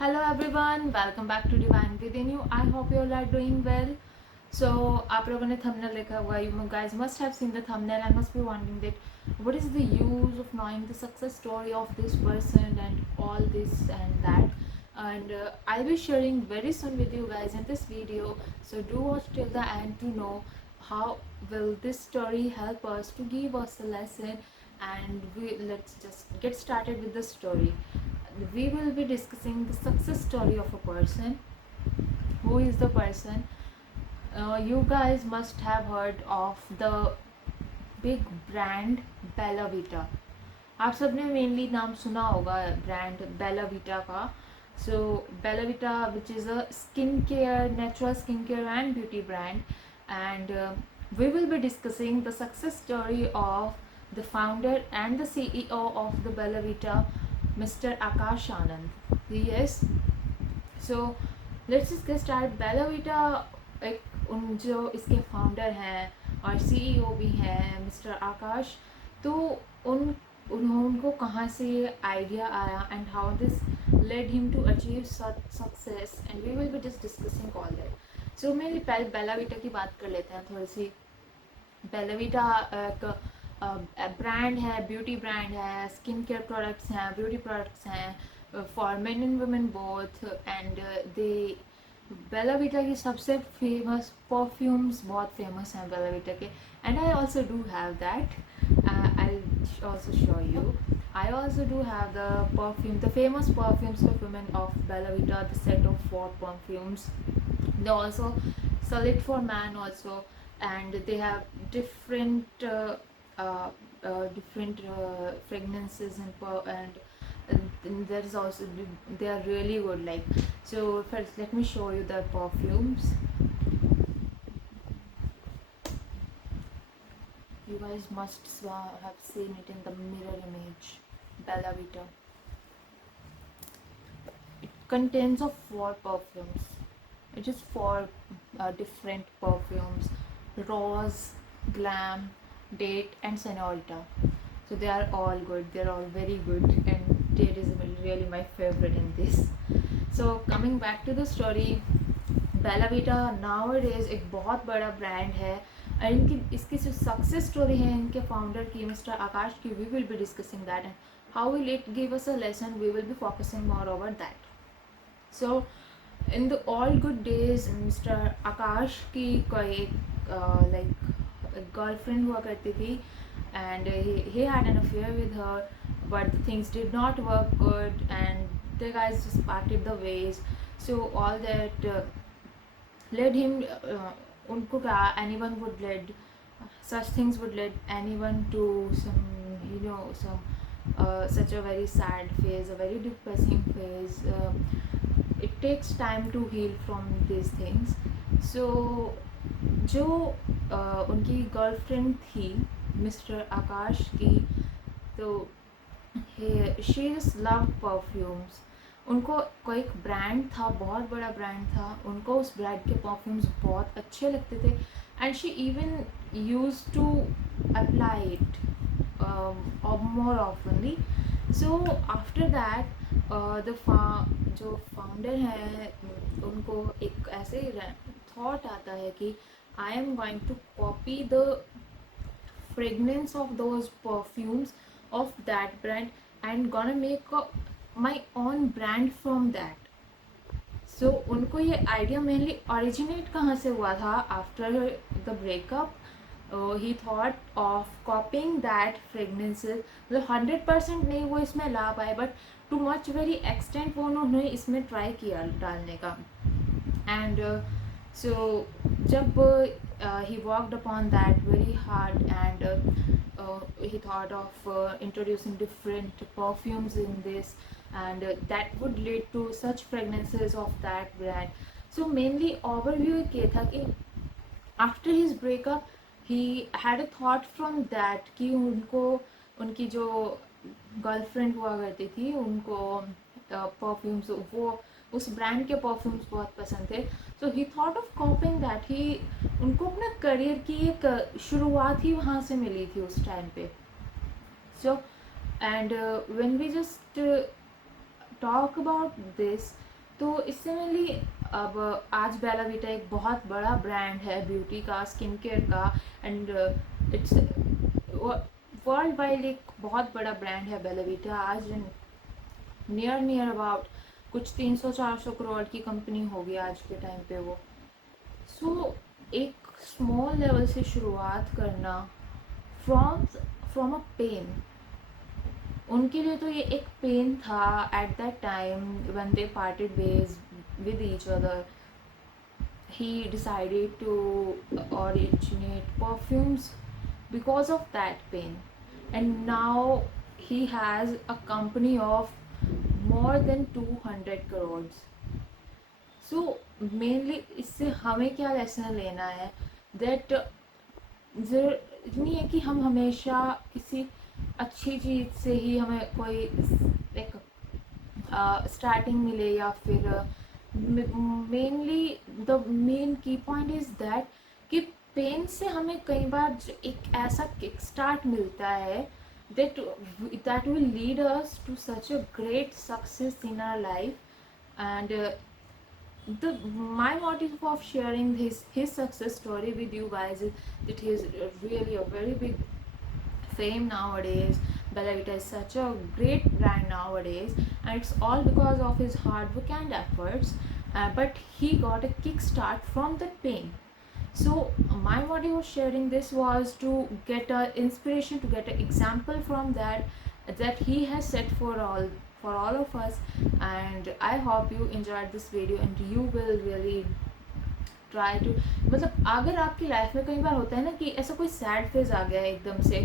Hello everyone, welcome back to Divine Within You. I hope you all are doing well. So आप लोगों ने thumbnail देखा हुआ, you guys must have seen the thumbnail and must be wondering that what is the use of knowing the success story of this person and all this and that. And I'll be sharing very soon with you guys in this video. So do watch till the end to know how will this story help us to give us a lesson. And let's just get started with the story. We will be discussing the success story of a person. Who is the person? You guys must have heard of the big brand Bella Vita. आप सबने mainly नाम सुना होगा brand Bella Vita का. So Bella Vita, which is a skincare, natural skincare and beauty brand, and we will be discussing the success story of the founder and the CEO of the Bella Vita, Mr. Akash Anand. Yes. So let's just get started. Bella Vita एक जो इसके founder हैं और CEO भी हैं mister आकाश. तो उनको कहाँ से ये आइडिया आया and how this led him to achieve success, and we will be just discussing all that. So mainly पहले बेला वीटा की बात कर लेते हैं थोड़ी सी. बेला वीटा एक ब्रांड है, ब्यूटी ब्रांड है, स्किन केयर प्रोडक्ट्स हैं, ब्यूटी प्रोडक्ट्स हैं for men and women both. And they Bella Vita की सबसे फेमस परफ्यूम्स बहुत फेमस हैं बेला वीटा के. And I also do have that. I also show you. I also do have the perfume, the famous perfumes for women of Bella Vita, the set of 4 perfumes. They also sell it for man also, and they have different fragrances and there is also, they are really good. Like, so first let me show you the perfumes. You guys must have seen it in the mirror image. Bella Vita. It contains of 4 perfumes. It is 4 different perfumes: Rose, Glam, Date and Senorita. So they are all good. They are all very good, and Date is really my favorite in this. So coming back to the story, Bella Vita nowadays एक बहुत बड़ा brand है. और इसकी जो success story है इनके founder की, मिस्टर आकाश की, we will be discussing that and how will it give us a lesson. We will be focusing more over that. So in the all good days, mister Akash की कोई एक girlfriend हुआ करती थी, and he had an affair with her, but the things did not work good and the guys just parted the ways. So all that led him, उनको क्या, anyone would lead, such things would lead anyone to some, such a very sad phase, a very depressing phase. It takes time to heal from these things. So जो उनकी girlfriend थी mister Akash की, तो she just love perfumes. उनको कोई एक brand था, बहुत बड़ा ब्रांड था, उनको उस ब्रांड के परफ्यूम्स बहुत अच्छे लगते थे, and she even use to apply it more oftenly. So after that जो फाउंडर है उनको एक ऐसे थॉट आता है कि I am going to copy the fragrance of those perfumes of that brand and gonna make my own brand from that. So उनको ये आइडिया मेनली ओरिजिनेट कहाँ से हुआ था? After the breakup he thought of copying that fragrances. मतलब 100% नहीं वो इसमें ला पाए, but too much very extent वो उन्होंने इसमें ट्राई किया डालने का. एंड so जब he worked upon that very hard, and he thought of introducing different perfumes in this, and that would lead to such fragrances of that brand. So mainly overview ये था कि after his breakup he had a thought from that कि उनको उनकी जो girlfriend हुआ करती थी उनको परफ्यूम्स, वो उस ब्रांड के परफ्यूम्स बहुत पसंद थे. So he thought of copying that. He उनको अपना करियर की एक शुरुआत ही वहाँ से मिली थी उस टाइम पे. So and when we just talk about this, तो इससे मेनली अब आज बेला वीटा एक बहुत बड़ा ब्रांड है ब्यूटी का, स्किन केयर का, एंड इट्स वर्ल्ड वाइड एक बहुत बड़ा ब्रांड है बेला वीटा। आज नियर अबाउट कुछ 300-400 करोड़ की कंपनी होगी आज के टाइम पे वो। सो एक स्मॉल लेवल से शुरुआत करना फ्रॉम फ्रॉम अ पेन, उनके लिए तो ये एक पेन था at that time when they parted ways with each other. He decided to originate perfumes because of that pain, and now he has a company of more than 200 crores. So mainly इससे हमें क्या lesson लेना है, that जरूरत नहीं है कि हम हमेशा किसी अच्छी चीज़ से ही हमें कोई एक स्टार्टिंग मिले, या फिर मेनली द मेन की पॉइंट इज़ दैट कि पेन से हमें कई बार एक ऐसा किक स्टार्ट मिलता है that will lead us to such a great success in our life. And the my motive of sharing his success story with you guys is that he is really a very big fame nowadays. Bella Vita is such a great brand nowadays, and it's all because of his hard work and efforts. But he got a kickstart from the pain. So my motive of sharing this was to get a inspiration, to get an example from that he has set for all of us. And I hope you enjoyed this video and you will really try to, मतलब अगर आपकी life में कई बार होता है ना कि ऐसा कोई सैड फेज आ गया है एकदम से,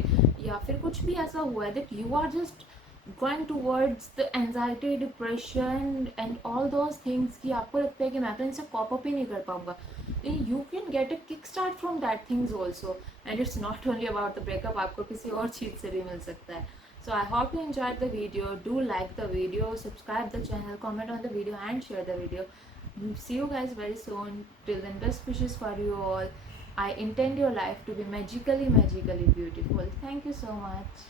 या फिर कुछ भी ऐसा हुआ है that you are just going towards the anxiety, depression and all those things, कि आपको लगता है कि मैं तो इनसे कॉप अप ही नहीं कर पाऊंगा, you can get a kick start from that things also. And it's not only about the breakup, आपको किसी और चीज़ से भी मिल सकता है। So I hope you enjoyed the video. Do like the video, subscribe the channel, comment on the video and share the video. See you guys very soon. Till then, best wishes for you all. I intend your life to be magically beautiful. Thank you so much.